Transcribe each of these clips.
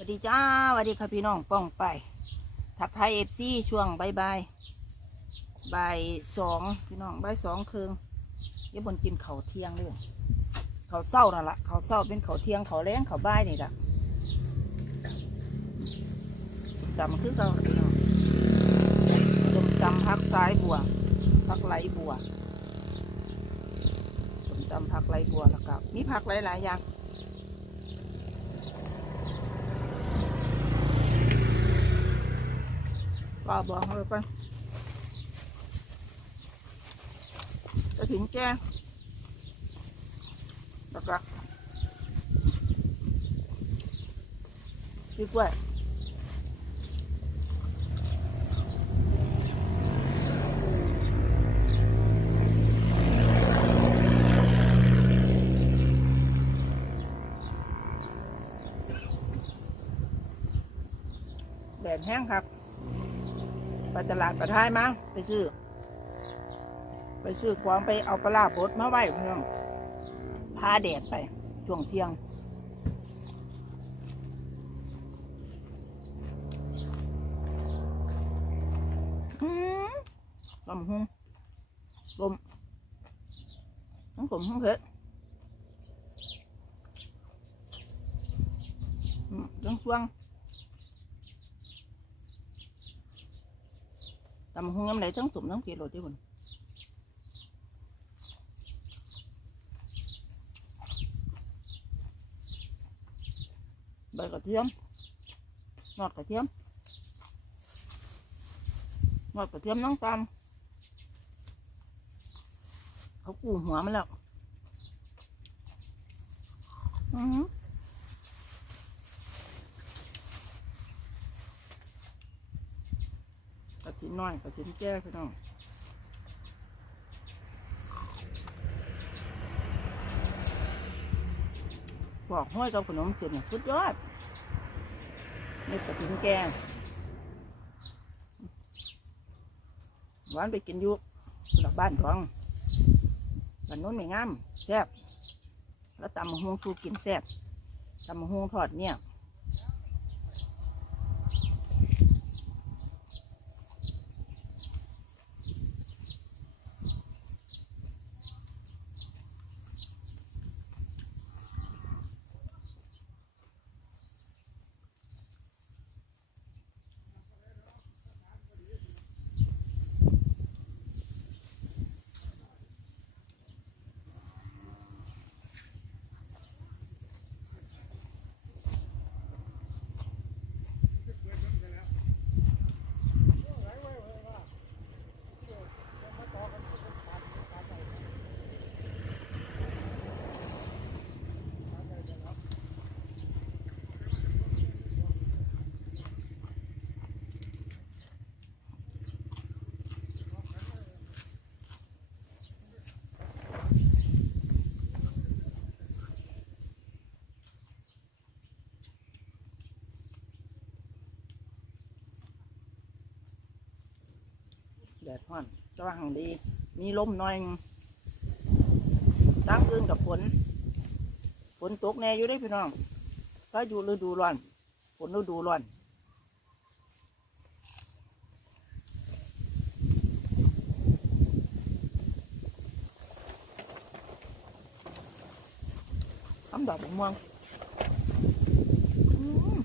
สวัสดีจ้าสวัสดีค่ะพี่น้องป้องไป ทักทายเอฟซีช่วงบายบายบายสองพี่น้องบายสองคืนยี่บนกินเขาเที่ยงเลยเขาเศร้านั่นละเขาเศร้าเป็นเขาเที่ยงเขาแรงเขาบ่ายนี่แหละสมตำคือเขาพี่น้องสมตำพักซ้ายบัวพักไหลบัวสมตำพักไหลบัวแล้วก็มีผักหลายๆอย่าง ก็บอกเลยไปจะถึงแก้แล้วก็ดีกว่าแดดแห้งครับ ตลาดกระท้ายมาไปซื้อ ไปซื้อของไปเอาปลาบดมาไว้เพื่อนพาแดดไปช่วงเที่ยง อืมลำหุ้งลมน้ำผมห้งเพชรอืมจังสวง ตำหงน้ำไหลทั้งสุ่มทั้งเกลือที่บนใบกระเทียมนอดกระเทียมนอดกระเทียมน้องตามเขากูหัวมันแล้ว อือหือกระถิ่ นน้อยกระถิ่นแก่พี่น้องบอกห้อยกับขนมเจีนเนี่ยสุดยอดนี่กระถิ่นแก่หวานไปกินยุหลักบ้านของบ้านโน้นไม่งามแซ่บแล้วตำมะฮวงสูกินแซ่บตำมะฮวงทอดเนี่ย แดดร้อนจะว่างดี มีลมหน่อยตั้งคืนกับฝน ฝนตกแน่อยู่ได้พี่น้องก็อยู่ฤดูร้อน ฝนฤดูร้อนทำดอกบัวม่วงอืม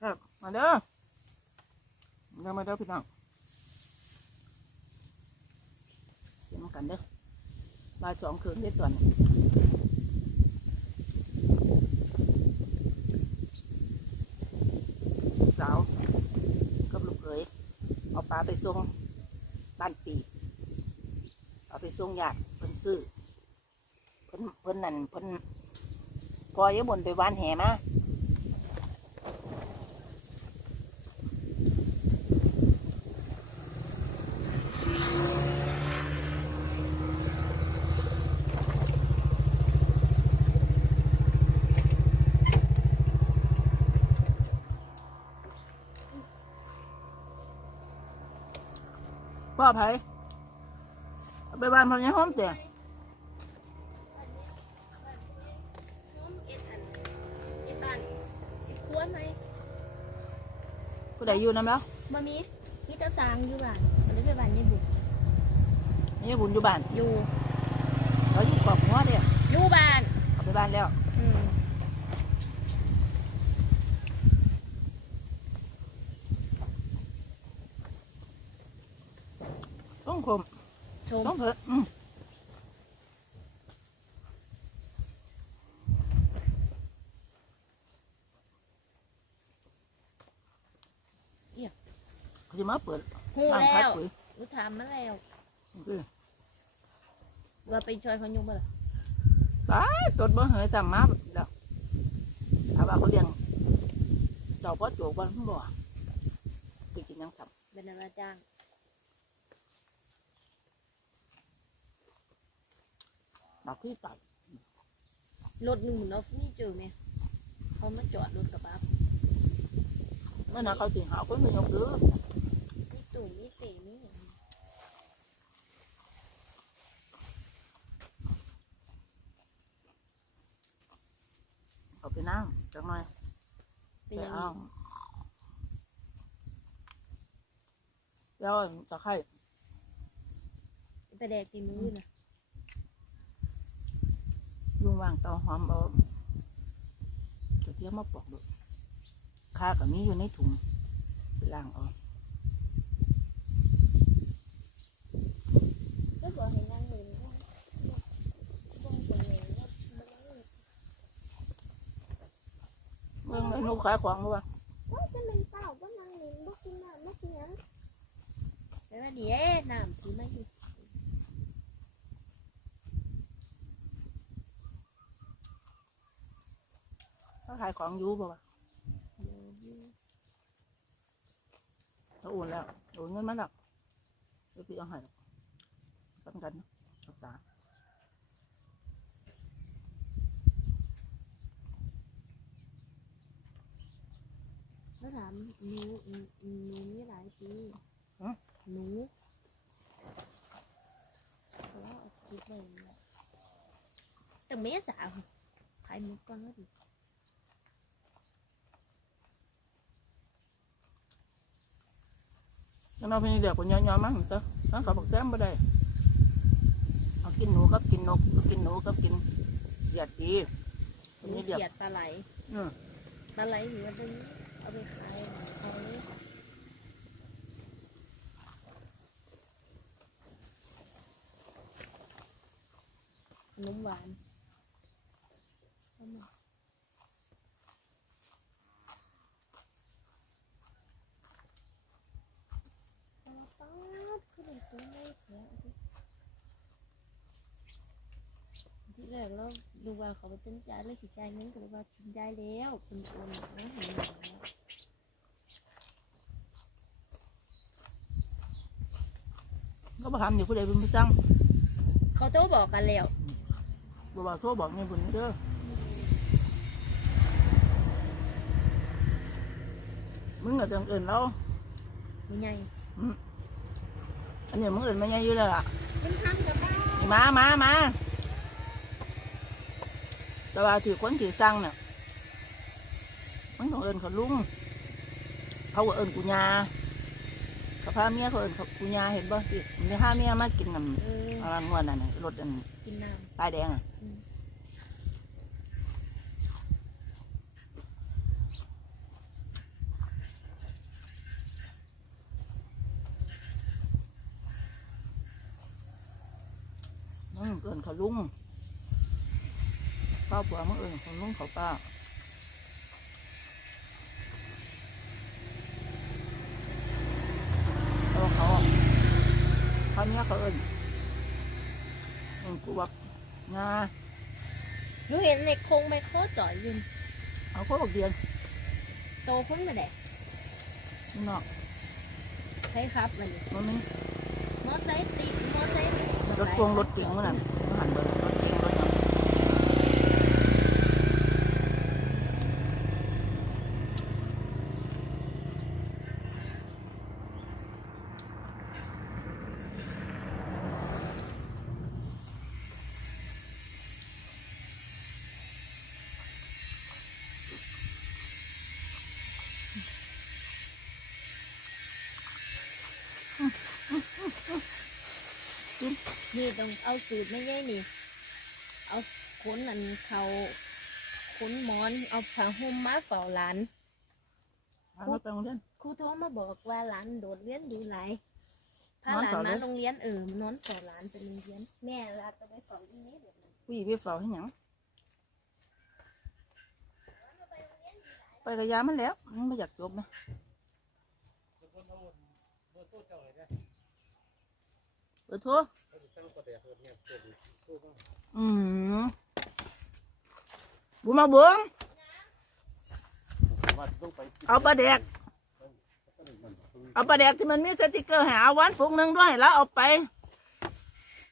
ครับ มาเด้อเด้อมาเด้อพี่น้องเดี๋ยวมากันเด้อบ่ายสองคืนได้ส่วนลูกสาวกับลูกเขยเอาปลาไปส่งบ้านปีเอาไปส่งญาติเพิ่นซื้อเพิ่นเพิ่นนั่นเพิ่นพออยู่บนไปวานแห่มา อไผเอาไปบ้านพ่อยังห้อมเตียน้องเอ็ดอันเอ็ดบ้านเอ็ดครัวไหมผู้ใดอยู่นำแล้วบ่มีมีแต่สร้างอยู่บ้านอันนี้เป็นบ้านยายบุกนี่บุญอยู่บ้านอยู่เขาอยู่กรอบหัวเดียอยู่บ้านเอาไปบ้านแล้ว อืม ต้องคมชมต้องเพิ่มอืมเขาจะมาเปิดหูร้านแล้ขายวปุ๋ยรู้ถามมาแล้วคือว่าไปช่วยคนยุงบ่ล่ะตายตดบ่เหยจำมาแล้วถ้าว่าเขาเลี้ยงเจ้าพ่อโจกวันบ่ไปกินยังสับเป็นอะไรจ้าง บักที่ตัดรถหนึ่งเนาะนี่เจอไหมเขามาจอดรถกระบะเมื่อนั้นเขาสิหาคนมายกเดือนี่ตู่นี่เต๋นี่เอาไปนั่งจังหน่อยเป็นไปยังไงเอาแล้วตะไคร้แต่แดกตีมือนะ ยุงวางเตาหอมเอากระเทียมมาปอกดูข้ากับมีอยู่ในถุงไปล้างเอาก็บอกให้นั่งอยู่นี่บ้งเป็นเลยว่าเมื่อเมนูขายของบ่วะว่าจะเป็นเปล่าก็นั่งลิ้นบ่กินน้ำบ่กินหยังแล้วว่าเดี๋ยวน้ำสีมาอยู่ เขาขายของอยู่บ่วะเดี๋ยวอยู่เขาโอนแล้วโอนเงินมาแล้วเดี๋ยวพี่เอาให้สำคัญนะรักษาแล้วถามหนูหนูหนูมีหลายปีหนูเพราะว่าเอาคลิปไปเนี่ยแต่เมษาขายหมุกก่อนก็ดี แล้วเราเป็นเด็กคนย้อนๆมั้งเต้อนั่นเขาบอกแซมบ่ได้เอากินหนูกับกินนกก็กินหนูกับกินเหยียดดีหนูนี่เดียวเขียดปลาไหลอืมปลาไหลเหนือตรงนี้เอาไปขายเอาเลยขนมหวานเอามาเอาป๊าดคือเป็นตัวไม่แข็งที่แรกเรา ดูว่าเขาไปเต้นใจายเลยสิใจายเงินก็เลยว่ากินได้แล้วเป็นโอนมาให้หนูแล้วก็มาทำอยู่ผู้ใดเป็นผู้สั่งเขาโต้บอกกันแล้วบ่ว่าโทรบอกเงินคนนี้เด้อมึงก็จังเอินเรามันไงอันนี้มึงเอินมาใหญ่อยู่แล้วล่ะมันทำกับบ้านี่มามามา แต่ว่าถือคนถือสั่งเนี่ยมันต้องเอินเขาลุงเขาก็เอินกุญาเขาพาเมียเขาเอินเขากุญาเห็นบ่สิมีพาเมียมากินน้ำเอออะไรงวดนั่นน่ะรถอันกินน้ป้ายแดงอะอืมมึงเอินเขาลุง ข้าวผัวมึงเอินเขาลุงเขาป้าเอาเขาอะพาเมียเขาเอินเอินกูบอกงาหนูเห็นในโครงไมโครจ่อยยืนเอาเขาบอกเดียนโตขึ้นมาแดกนี่นอกใช่ครับมันมันมอไซค์ติมอไซค์รถกวงรถเก๋งมันนั่นมันหันเบอร์รถเก๋งรถหยัง นี่ต้องเอาสูตรไม่ใช่นี่ เอาขนอันเขาขนหมอน เอาผ้าห่มมาเฝ้าหลานพาเราไปโรงเรียน ครูโทรมาบอกว่าหลานโดดเรียนดูหลายพานอนหลานเฝ้ามาเลย โรงเรียนเออนอนเฝ้าหลานไปโรงเรียน แม่ลาจะไปเฝ้าที่นี้เดี๋ยวนั้นผู้หญิงไปเฝ้าให้หยังไปกระยามันแล้วมันไม่อยากจบนะ เออโทรอืมบุมาบุงเอาปลาแดก เอาปลาแดกที่มันมีสติกเกอร์ให้เอาวันฟุกหนึ่งด้วยแล้วเอาไป